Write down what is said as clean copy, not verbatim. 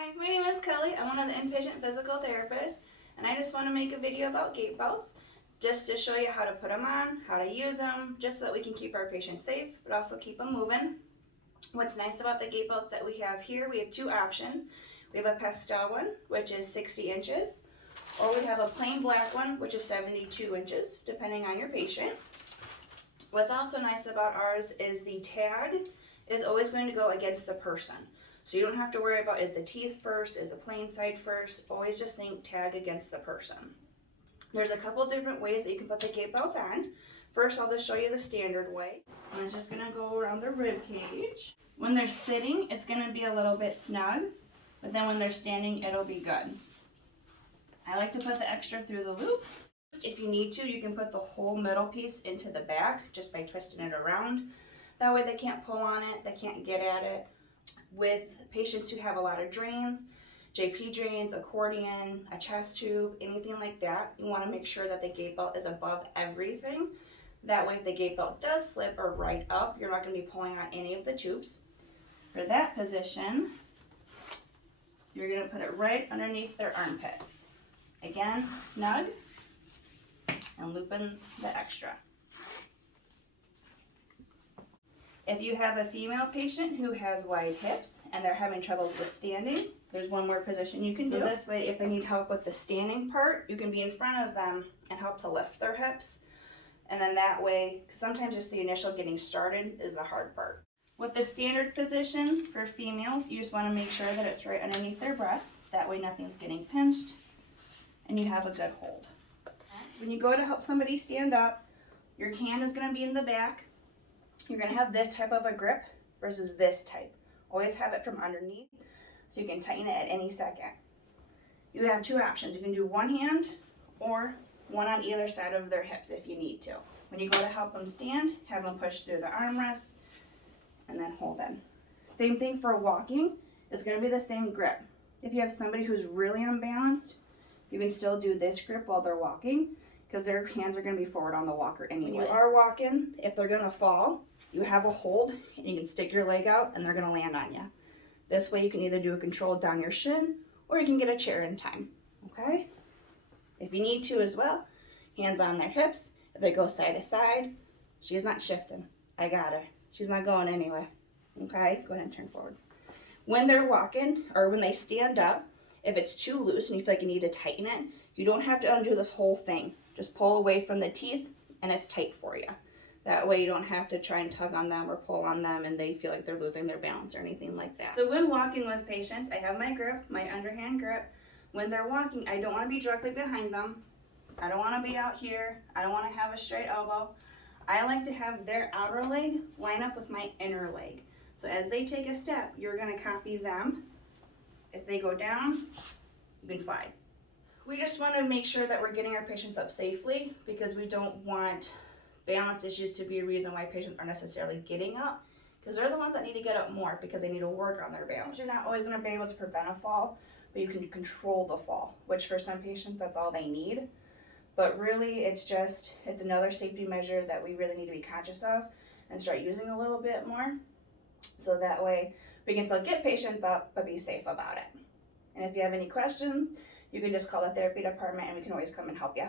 Hi, my name is Kelly. I'm one of the inpatient physical therapists, and I just want to make a video about gait belts just to show you how to put them on, how to use them, just so that we can keep our patients safe, but also keep them moving. What's nice about the gait belts that we have here, we have two options. We have a pastel one, which is 60 inches, or we have a plain black one, which is 72 inches, depending on your patient. What's also nice about ours is the tag is always going to go against the person. So you don't have to worry about is the teeth first, is the plain side first, always just think tag against the person. There's a couple different ways that you can put the gait belt on. First, I'll just show you the standard way. And it's just gonna go around the rib cage. When they're sitting, it's gonna be a little bit snug, but then when they're standing, it'll be good. I like to put the extra through the loop. If you need to, you can put the whole middle piece into the back just by twisting it around. That way they can't pull on it, they can't get at it. With patients who have a lot of drains, JP drains, accordion, a chest tube, anything like that, you want to make sure that the gait belt is above everything. That way if the gait belt does slip or right up, you're not going to be pulling on any of the tubes. For that position, you're going to put it right underneath their armpits. Again, snug and loop in the extra. If you have a female patient who has wide hips and they're having troubles with standing, there's one more position you can do. So this way, if they need help with the standing part, you can be in front of them and help to lift their hips. And then that way, sometimes just the initial getting started is the hard part. With the standard position for females, you just want to make sure that it's right underneath their breasts. That way nothing's getting pinched and you have a good hold. So when you go to help somebody stand up, your hand is going to be in the back. You're going to have this type of a grip versus this type. Always have it from underneath so you can tighten it at any second. You have two options. You can do one hand or one on either side of their hips if you need to. When you go to help them stand, have them push through the armrest and then hold in. Same thing for walking. It's going to be the same grip. If you have somebody who's really unbalanced, you can still do this grip while they're walking because their hands are going to be forward on the walker anyway. When you are walking, if they're going to fall, you have a hold and you can stick your leg out and they're going to land on you. This way you can either do a control down your shin or you can get a chair in time, okay? If you need to as well, hands on their hips. If they go side to side, she's not shifting. I got her. She's not going anywhere, okay? Go ahead and turn forward. When they're walking or when they stand up, if it's too loose and you feel like you need to tighten it, you don't have to undo this whole thing. Just pull away from the teeth and it's tight for you. That way you don't have to try and tug on them or pull on them and they feel like they're losing their balance or anything like that. So when walking with patients, I have my grip, my underhand grip. When they're walking, I don't want to be directly behind them. I don't want to be out here. I don't want to have a straight elbow. I like to have their outer leg line up with my inner leg. So as they take a step, you're going to copy them. If they go down, you can slide. We just want to make sure that we're getting our patients up safely because we don't want balance issues to be a reason why patients aren't necessarily getting up, because they're the ones that need to get up more because they need to work on their balance. You're not always going to be able to prevent a fall, but you can control the fall, which for some patients that's all they need. But really it's another safety measure that we really need to be conscious of and start using a little bit more, so that way we can still get patients up but be safe about it. And if you have any questions, you can just call the therapy department and we can always come and help you.